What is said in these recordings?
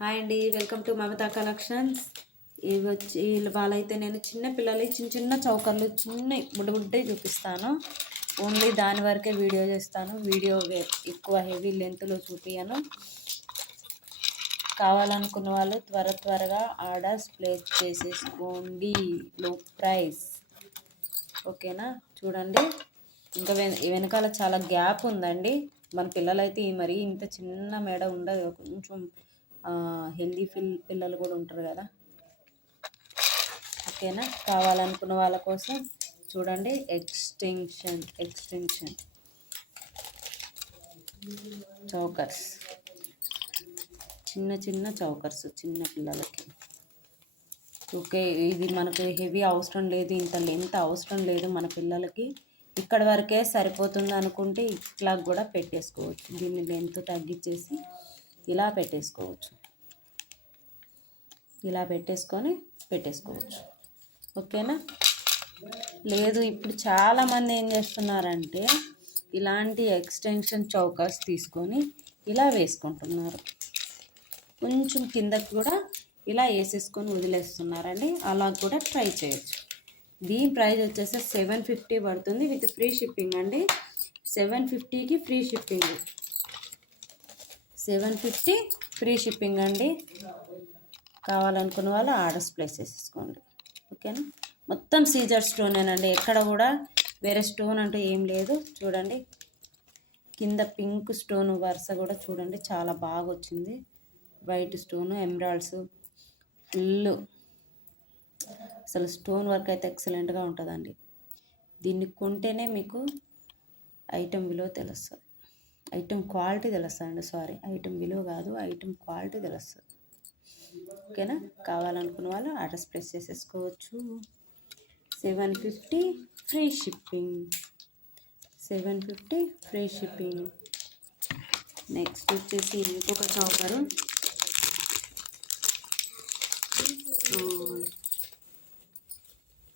Hi అండి, welcome to Mamata collections. ఇవి వచ్చి వాళ్ళైతే నేను చిన్న పిల్లలు చిన్న చిన్న చౌకర్లు చిన్న బుడ్డ చూపిస్తాను. ఓన్లీ దాని వరకే వీడియో చేస్తాను. వీడియో ఎక్కువ హెవీ లెంత్లో చూపించను. కావాలనుకున్న వాళ్ళు త్వరగా ఆర్డర్స్ ప్లేస్ చేసేసుకోండి. లో ప్రైస్, ఓకేనా. చూడండి, ఇంకా వెనకాల చాలా గ్యాప్ ఉందండి. మన పిల్లలైతే మరి ఇంత చిన్న మెడ ఉండదు, కొంచెం హెల్దీ పిల్లలు కూడా ఉంటారు కదా, ఓకేనా. కావాలనుకున్న వాళ్ళ కోసం చూడండి, ఎక్స్టెన్షన్ చౌకర్స్, చిన్న చౌకర్స్ చిన్న పిల్లలకి. ఓకే, ఇది మనకు హెవీ అవసరం లేదు, ఇంత లెంత్ అవసరం లేదు మన పిల్లలకి. ఇక్కడ వరకే సరిపోతుంది అనుకుంటే ఇట్లా కూడా పెట్టేసుకోవచ్చు. దీన్ని లెంత్ తగ్గించేసి ఇలా పెట్టేసుకోవచ్చు. ఇలా పెట్టేసుకోవచ్చు, ఓకేనా. లేదు, ఇప్పుడు చాలామంది ఏం చేస్తున్నారంటే ఇలాంటి ఎక్స్టెన్షన్ చౌకర్స్ తీసుకొని ఇలా వేసుకుంటున్నారు. కొంచెం కిందకి కూడా ఇలా వేసేసుకొని వదిలేస్తున్నారండి. అలా కూడా ట్రై చేయొచ్చు. దీని ప్రైస్ వచ్చేసి 750 పడుతుంది విత్ ఫ్రీ షిప్పింగ్ అండి. 750కి ఫ్రీ షిప్పింగ్, 750 ఫ్రీ షిప్పింగ్ అండి. కావాలనుకున్న వాళ్ళు ఆర్డర్స్ ప్లేస్ చేసేసుకోండి, ఓకేనా. మొత్తం సీజర్ స్టోనేనండి, ఎక్కడ కూడా వేరే స్టోన్ అంటూ ఏం లేదు. చూడండి, కింద పింక్ స్టోన్ వరుస కూడా చూడండి చాలా బాగా వచ్చింది. వైట్ స్టోను, ఎమరాల్డ్స్, ఫుల్ అసలు స్టోన్ వర్క్ అయితే ఎక్సలెంట్గా ఉంటుందండి. దీన్ని కొంటేనే మీకు ఐటెం విలువ తెలుస్తుంది, ఐటెం క్వాలిటీ తెలుస్తుంది. ఐటెం విలువ కాదు, ఐటెం క్వాలిటీ తెలుస్తుంది, ఓకేనా. కావాలనుకున్న వాళ్ళు ఆర్డర్స్ ప్లేస్ చేసేసుకోవచ్చు. 750 free shipping, 750 free shipping. Next వచ్చేసి ఇంకొక చౌకరు,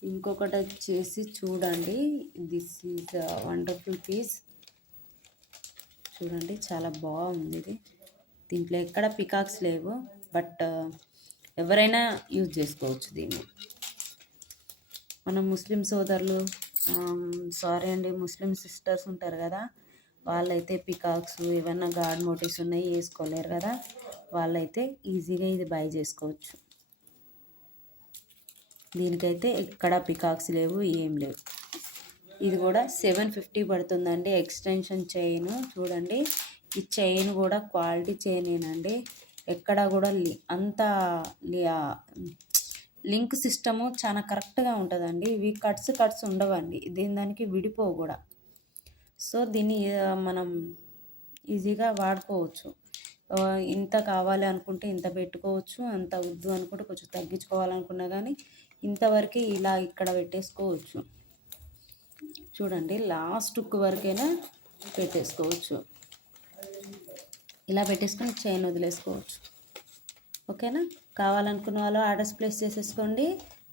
ఇంకొకటి వచ్చేసి చూడండి, దిస్ ఈజ్ వండర్ఫుల్ పీస్. చూడండి, చాలా బాగుంది ఇది. దీంట్లో ఎక్కడ పికాక్స్ లేవు, బట్ ఎవరైనా యూజ్ చేసుకోవచ్చు దీన్ని. మన ముస్లిం సోదరులు, ముస్లిం సిస్టర్స్ ఉంటారు కదా, వాళ్ళైతే పికాక్స్ ఏమన్నా గాడ్ మోటివ్స్ ఉన్నాయి వేసుకోలేరు కదా, వాళ్ళైతే ఈజీగా ఇది బై చేసుకోవచ్చు. దీనికైతే ఎక్కడ పికాక్స్ లేవు, ఏం లేవు. ఇది కూడా 750 పడుతుందండి. ఎక్స్టెన్షన్ చైన్ చూడండి, ఈ చైన్ కూడా క్వాలిటీ చైనేనండి. ఎక్కడ కూడా అంత లింక్ సిస్టము చాలా కరెక్ట్గా ఉంటుందండి. ఇవి కట్స్ ఉండవండి, దానికి విడిపోవు కూడా. సో దీన్ని మనం ఈజీగా వాడుకోవచ్చు. ఇంత కావాలి అనుకుంటే ఇంత పెట్టుకోవచ్చు, అంత వద్దు అనుకుంటే కొంచెం తగ్గించుకోవాలనుకున్నా కానీ ఇంతవరకు ఇలా ఇక్కడ పెట్టేసుకోవచ్చు. చూడండి, లాస్ట్ వరకైనా పెట్టేసుకోవచ్చు. ఇలా పెట్టేసుకొని చైన్ వదిలేసుకోవచ్చు, ఓకేనా. కావాలనుకున్న వాళ్ళు ఆర్డర్స్ ప్లేస్ చేసేసుకోండి.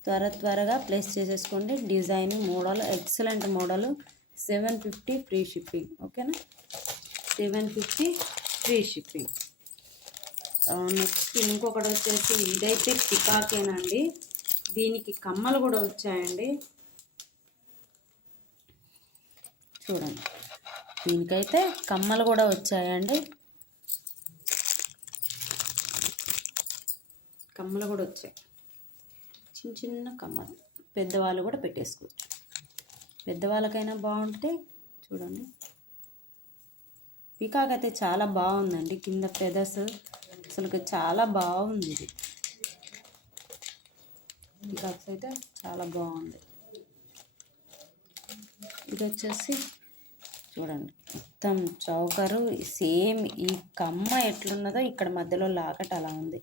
త్వరగా ప్లేస్ చేసేసుకోండి. Design model excellent model. 750 free shipping, ఓకేనా. 750 ఫ్రీ షిప్పింగ్. నెక్స్ట్ ఇంకొకటి వచ్చేసి ఇదైతే పికాకేనండి. దీనికి కమ్మలు కూడా వచ్చాయండి. చూడండి, దీనికైతే కమ్మలు కూడా వచ్చాయండి. కమ్మలు కూడా వచ్చాయి, చిన్న కమ్మలు. పెద్దవాళ్ళు కూడా పెట్టేసుకోవచ్చు, పెద్దవాళ్ళకైనా బాగుంటే. చూడండి, పీకాక్ అయితే చాలా బాగుందండి. కింద ఫెదర్స్ అసలు చాలా బాగుంది. ఇది పీకాక్స్ అయితే చాలా బాగుంది. ఇది వచ్చేసి చూడండి, మొత్తం చౌకరు సేమ్. ఈ కమ్మ ఎట్లున్నదో ఇక్కడ మధ్యలో లాకెట్ అలా ఉంది.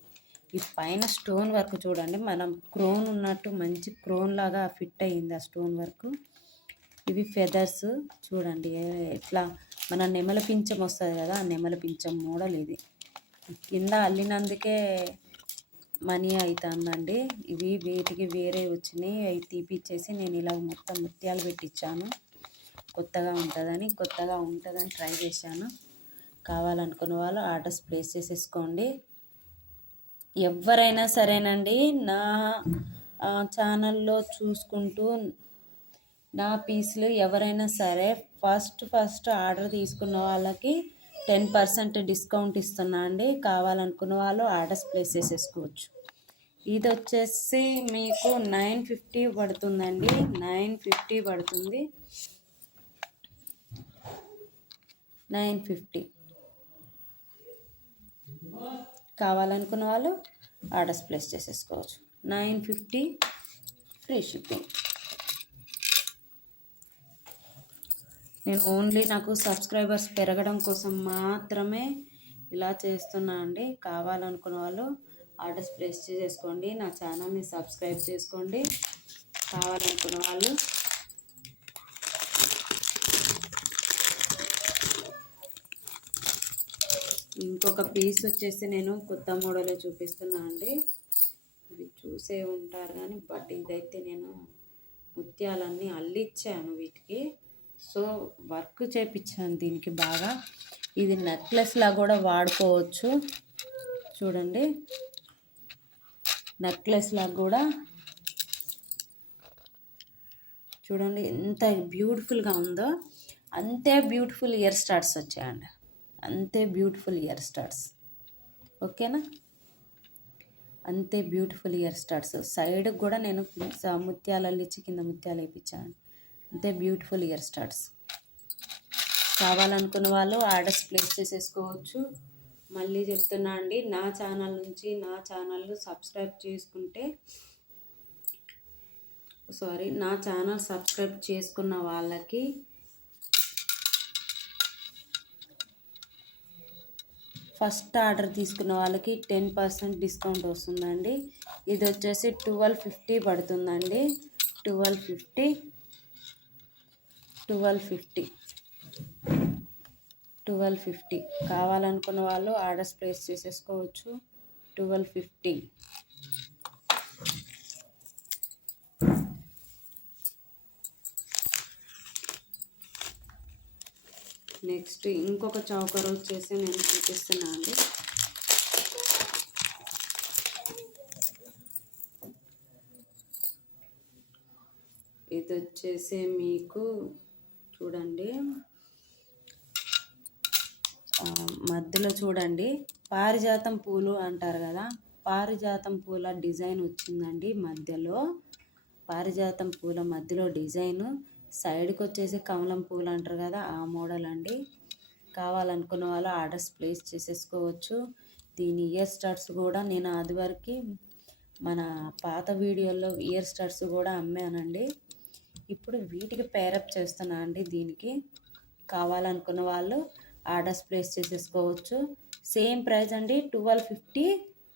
ఈ పైన స్టోన్ వర్క్ చూడండి, మనం క్రోన్ ఉన్నట్టు మంచి క్రోన్ లాగా ఫిట్ అయ్యింది ఆ స్టోన్ వర్క్. ఇవి ఫెదర్స్ చూడండి, ఎట్లా మన నెమల పించం వస్తుంది కదా, ఆ నెమల పించం మోడల్ ఇది. కింద అల్లినందుకే మనీ అవుతుందండి. ఇవి వీటికి వేరే వచ్చినాయి, అవి తీపిచ్చేసి నేను ఇలా మొత్తం ముత్యాలు పెట్టించాను. కొత్తగా ఉంటుందని ట్రై చేశాను. కావాలనుకున్న వాళ్ళు ఆర్డర్స్ ప్లేస్ చేసేసుకోండి. ఎవరైనా సరేనండి నా ఛానల్లో చూసుకుంటూ నా పీస్లు ఎవరైనా సరే ఫస్ట్ ఆర్డర్ తీసుకున్న వాళ్ళకి 10% డిస్కౌంట్ ఇస్తున్నా అండి. కావాలనుకున్న వాళ్ళు ఆర్డర్స్ ప్లేస్ చేసేసుకోవచ్చు. ఇది వచ్చేసి మీకు 950 పడుతుందండి. 950 పడుతుంది. 950 కావాలనుకున్న వాళ్ళు ఆర్డర్స్ ప్లేస్ చేసేసుకోవచ్చు. 950 ఫ్రీ షిప్పింగ్. నేను ఓన్లీ నాకు సబ్స్క్రైబర్స్ పెరగడం కోసం మాత్రమే ఇలా చేస్తున్నా అండి. కావాలనుకున్న వాళ్ళు ఆర్డర్స్ ప్లేస్ చేసుకోండి. నా ఛానల్ని సబ్స్క్రైబ్ చేసుకోండి. కావాలనుకున్న వాళ్ళు ఇంకొక పీస్ వచ్చేసి నేను కొత్త మోడల్ చూపిస్తున్నా అండి. ఇది చూసే ఉంటారు కానీ బట్ ఇదైతే నేను ముత్యాలన్నీ అల్లిచ్చాను వీటికి. సో వర్క్ చేపించాను దీనికి బాగా. ఇది నెక్లెస్లా కూడా వాడుకోవచ్చు. చూడండి, నెక్లెస్లా కూడా చూడండి ఎంత బ్యూటిఫుల్గా ఉందో. అంతే బ్యూటిఫుల్ ఇయర్ స్టార్ట్స్ వచ్చాయండి. అంతే బ్యూటిఫుల్ ఇయర్ స్టార్ట్స్. ఓకేనా, అంతే బ్యూటిఫుల్ ఇయర్ స్టార్ట్స్. సైడ్కి కూడా నేను ముత్యాలు ఇచ్చి కింద ముత్యాలు వేయించాను. అంతే బ్యూటిఫుల్ ఇయర్ స్టార్ట్స్. కావాలనుకున్న వాళ్ళు ఆర్డర్స్ ప్లేస్ చేసేసుకోవచ్చు. మళ్ళీ చెప్తున్నా అండి, నా ఛానల్ నుంచి నా ఛానల్ సబ్స్క్రైబ్ చేసుకుంటే నా ఛానల్ సబ్స్క్రైబ్ చేసుకున్న వాళ్ళకి ఫస్ట్ ఆర్డర్ తీసుకున్న వాళ్ళకి 10% డిస్కౌంట్ వస్తుందండి. ఇది వచ్చేసి 1250 పడుతుందండి. 1250 కావాలనుకున్న వాళ్ళు ఆర్డర్స్ ప్లేస్ చేసేసుకోవచ్చు. 1250. నెక్స్ట్ ఇంకొక చౌకర్ వచ్చేసి నేను చూపిస్తున్నా అండి. ఇది వచ్చేసి మీకు చూడండి, మధ్యలో చూడండి పారిజాతం పూలు అంటారు కదా, పారిజాతం పూల డిజైన్ వచ్చిందండి. మధ్యలో పారిజాతం పూల మధ్యలో డిజైను, సైడ్కి వచ్చేసి కమలం పూలు అంటారు కదా, ఆ మోడల్ అండి. కావాలనుకున్న వాళ్ళు ఆర్డర్స్ ప్లేస్ చేసేసుకోవచ్చు. దీని ఇయర్ స్టార్ట్స్ కూడా నేను ఆదివరకు మన పాత వీడియోలో ఇయర్ స్టార్ట్స్ కూడా అమ్మానండి. ఇప్పుడు వీటికి పేరప్ చేస్తున్నా అండి. దీనికి కావాలనుకున్న వాళ్ళు ఆర్డర్స్ ప్లేస్ చేసేసుకోవచ్చు. సేమ్ ప్రైస్ అండి, 1250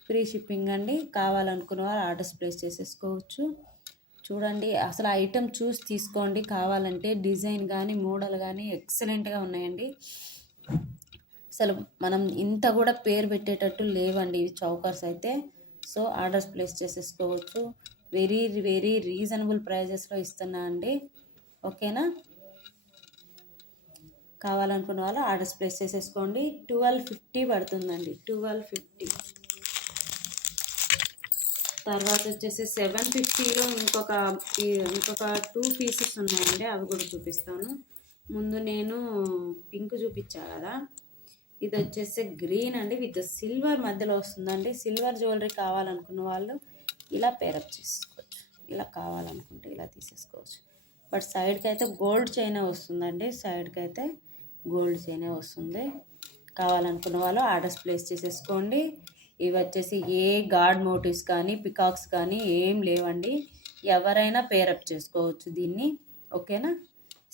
ఫ్రీ షిప్పింగ్ అండి. కావాలనుకున్న వాళ్ళు ఆర్డర్స్ ప్లేస్ చేసేసుకోవచ్చు. చూడండి, అసలు ఐటెం చూసి తీసుకోండి. కావాలంటే డిజైన్ కానీ మోడల్ కానీ ఎక్సలెంట్గా ఉన్నాయండి. అసలు మనం ఇంత కూడా పేరు పెట్టేటట్టు లేవండి ఇవి చౌకర్స్ అయితే. సో ఆర్డర్స్ ప్లేస్ చేసేసుకోవచ్చు. వెరీ వెరీ రీజనబుల్ ప్రైజెస్లో ఇస్తున్నా అండి. ఓకేనా, కావాలనుకున్న వాళ్ళు ఆర్డర్స్ ప్లేస్ చేసేసుకోండి. 1250 పడుతుందండి. 1250. తర్వాత వచ్చేసి 750లో ఇంకొక 2 పీసెస్ ఉన్నాయండి. అవి కూడా చూపిస్తాను. ముందు నేను పింక్ చూపించా కదా, ఇది వచ్చేసి గ్రీన్ అండి విత్ సిల్వర్ మధ్యలో వస్తుందండి. సిల్వర్ జ్యువెలరీ కావాలనుకున్న వాళ్ళు ఇలా పేరప్ చేసుకోవచ్చు. ఇలా కావాలనుకుంటే ఇలా తీసేసుకోవచ్చు. బట్ సైడ్కి అయితే గోల్డ్ చైనే వస్తుందండి. సైడ్కి అయితే గోల్డ్ చైనే వస్తుంది. కావాలనుకున్న వాళ్ళు ఆర్డర్స్ ప్లేస్ చేసేసుకోండి. ఇవి వచ్చేసి ఏ గాడ్ మోటివ్స్ కానీ పికాక్స్ కానీ ఏం లేవండి. ఎవరైనా పేరప్ చేసుకోవచ్చు దీన్ని. ఓకేనా,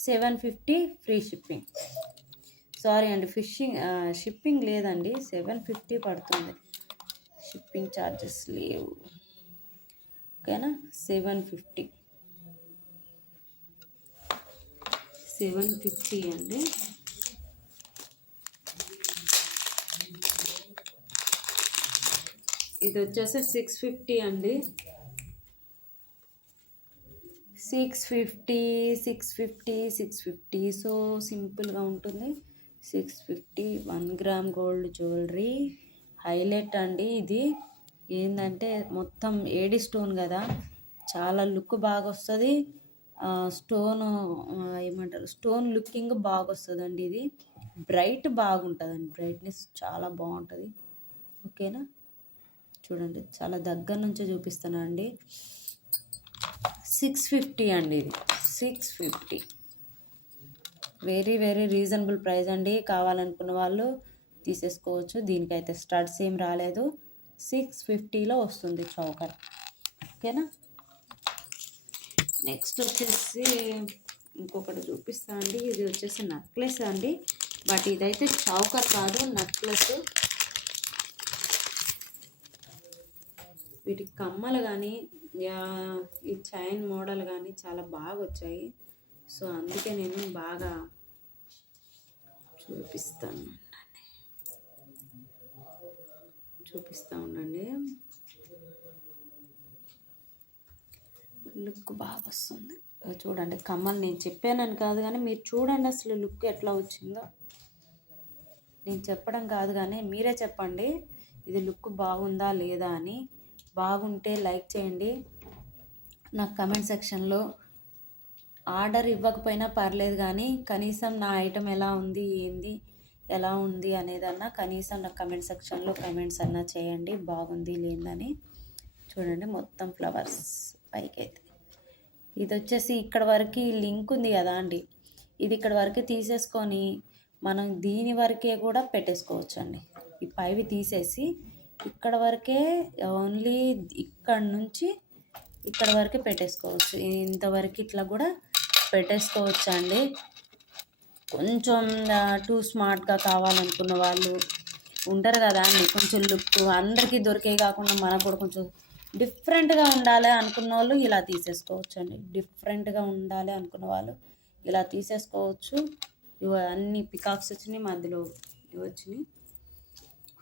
750 ఫ్రీ షిప్పింగ్. సారీ అండి, షిప్పింగ్ లేదండి, 750 పడుతుంది. షిప్పింగ్ ఛార్జెస్ లేవు. ఓకేనా, 750 అండి. ఇది వచ్చేసి 650 అండి. 650 సో సింపుల్గా ఉంటుంది. 650 1 గ్రామ్ గోల్డ్ జ్యువెలరీ హైలైట్ అండి ఇది. ఏంటంటే మొత్తం ఏడి స్టోన్ కదా, చాలా లుక్ బాగా వస్తుంది. స్టోన్ ఏమంటారు, స్టోన్ లుకింగ్ బాగా వస్తుందండి. ఇది బ్రైట్ బాగుంటుందండి, బ్రైట్నెస్ చాలా బాగుంటుంది. ఓకేనా, చూడండి చాలా దగ్గర నుంచి చూపిస్తాను అండి. 650 అండి, ఇది 650. వెరీ వెరీ రీజనబుల్ ప్రైస్ అండి. కావాలనుకున్న వాళ్ళు తీసేసుకోవచ్చు. దీనికైతే స్టడ్స్ ఏం రాలేదు, 650లో వస్తుంది చౌకర్. ఓకేనా, నెక్స్ట్ వచ్చేసి ఇంకొకటి చూపిస్తా అండి. ఇది వచ్చేసి నెక్లెస్ అండి, బట్ ఇదైతే చౌకర్ కాదు, నెక్లెస్. వీటికి కమ్మలు కానీ ఈ చైన్ మోడల్ కానీ చాలా బాగా వచ్చాయి. సో అందుకే నేను బాగా చూపిస్తూ ఉండండి. లుక్ బాగా వస్తుంది. చూడండి కమ్మలు నేను చెప్పానని కాదు కానీ మీరు చూడండి అసలు లుక్ ఎట్లా వచ్చిందో. నేను చెప్పడం కాదు కానీ మీరే చెప్పండి ఇది లుక్ బాగుందా లేదా అని. బాగుంటే లైక్ చేయండి, నాకు కమెంట్ సెక్షన్లో. ఆర్డర్ ఇవ్వకపోయినా పర్లేదు కానీ కనీసం నా ఐటెం ఎలా ఉంది, ఏంది, ఎలా ఉంది అనేదన్నా కనీసం నాకు కమెంట్ సెక్షన్లో కమెంట్స్ అన్నా చేయండి, బాగుంది లేదని. చూడండి మొత్తం ఫ్లవర్స్ పైకి అయితే. ఇది వచ్చేసి ఇక్కడ వరకు లింక్ ఉంది కదా అండి, ఇది ఇక్కడ వరకు తీసేసుకొని మనం దీని వరకే కూడా పెట్టేసుకోవచ్చు అండి. ఈ పైవి తీసేసి ఇక్కడ వరకే, ఓన్లీ ఇక్కడ నుంచి ఇక్కడ వరకే పెట్టేసుకోవచ్చు. ఇంతవరకు ఇట్లా కూడా పెట్టేసుకోవచ్చు అండి. కొంచెం టూ స్మార్ట్గా కావాలనుకున్న వాళ్ళు ఉంటారు కదా అండి, కొంచెం లుక్ అందరికీ దొరికే కాకుండా మనకు కూడా కొంచెం డిఫరెంట్గా ఉండాలి అనుకున్న వాళ్ళు ఇలా తీసేసుకోవచ్చు అండి. డిఫరెంట్గా ఉండాలి అనుకున్న వాళ్ళు ఇలా తీసేసుకోవచ్చు. ఇవి అన్ని పికాక్స్ వచ్చినాయి, మధ్యలో ఇవి వచ్చినాయి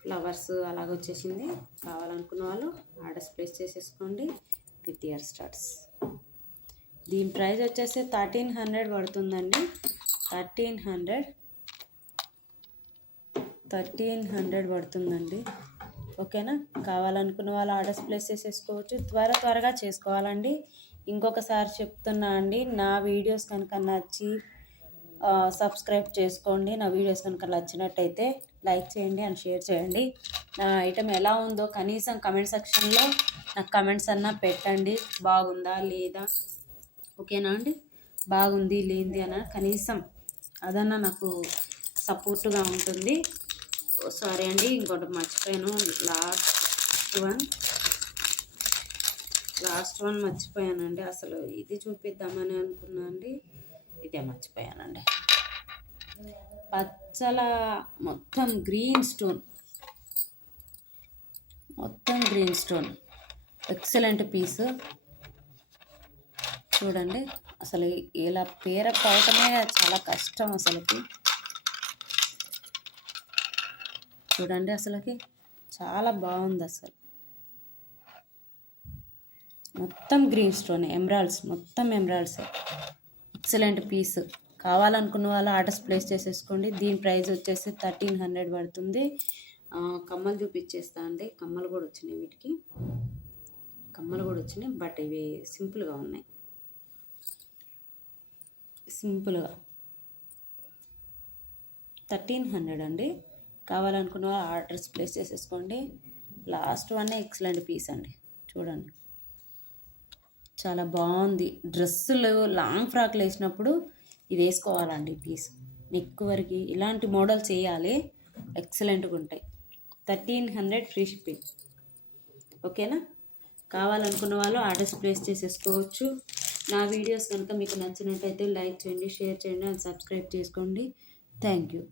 ఫ్లవర్స్ అలాగ వచ్చేసింది. కావాలనుకున్న వాళ్ళు ఆర్డర్స్ ప్లేస్ చేసేసుకోండి విత్ ఇయర్ స్టార్ట్స్. దీని ప్రైస్ వచ్చేసి 1300 పడుతుందండి. 1300 పడుతుందండి. ఓకేనా, కావాలనుకున్న వాళ్ళు ఆర్డర్స్ ప్లేస్ చేసేసుకోవచ్చు. త్వరగా చేసుకోవాలండి. ఇంకొకసారి చెప్తున్నా అండి, నా వీడియోస్ కనుక నచ్చి సబ్స్క్రైబ్ చేసుకోండి. నా వీడియోస్ కనుక నచ్చినట్టయితే లైక్ చేయండి అండ్ షేర్ చేయండి. నా ఐటెం ఎలా ఉందో కనీసం కమెంట్ సెక్షన్లో నాకు కమెంట్స్ అన్నా పెట్టండి, బాగుందా లేదా. ఓకేనా అండి, బాగుంది లేనిది అన్న కనీసం అదన్నా నాకు సపోర్ట్గా ఉంటుంది. సారీ అండి, ఇంకోటి మర్చిపోయాను, లాస్ట్ వన్ మర్చిపోయానండి. అసలు ఇది చూపిద్దామని అనుకున్నా అండి, ఇదే మర్చిపోయానండి. పచ్చల మొత్తం గ్రీన్ స్టోన్, ఎక్సలెంట్ పీస్. చూడండి అసలు ఇలా పేరపోవటమే చాలా కష్టం అసలుకి. చూడండి అసలుకి చాలా బాగుంది అసలు. మొత్తం గ్రీన్ స్టోన్, ఎమరాల్డ్స్, మొత్తం ఎమరాల్డ్స్. Excellent piece. కావాలనుకున్న వాళ్ళు ఆర్డర్స్ ప్లేస్ చేసేసుకోండి. దీని ప్రైస్ వచ్చేసి 1300 పడుతుంది. కమ్మలు చూపించేస్తా అండి. కమ్మలు కూడా వచ్చినాయి, వీటికి కమ్మలు కూడా వచ్చినాయి, బట్ ఇవి సింపుల్గా ఉన్నాయి. సింపుల్గా 1300 అండి. కావాలనుకున్న వాళ్ళు ఆర్డర్స్ ప్లేస్ చేసేసుకోండి. లాస్ట్ వన్ ఎక్సలెంట్ పీస్ అండి. చూడండి చాలా బాగుంది. డ్రెస్సులు లాంగ్ ఫ్రాక్లు వేసినప్పుడు ఇది వేసుకోవాలండి. పీస్ నెక్ వరకు ఇలాంటి మోడల్స్ వేయాలి, ఎక్సలెంట్గా ఉంటాయి. 1300 ఫ్రీ షిప్పింగ్. ఓకేనా, కావాలనుకున్న వాళ్ళు ఆర్డర్స్ ప్లేస్ చేసేసుకోవచ్చు. నా వీడియోస్ కనుక మీకు నచ్చినట్టయితే లైక్ చేయండి, షేర్ చేయండి అండ్ సబ్స్క్రైబ్ చేసుకోండి. Thank you.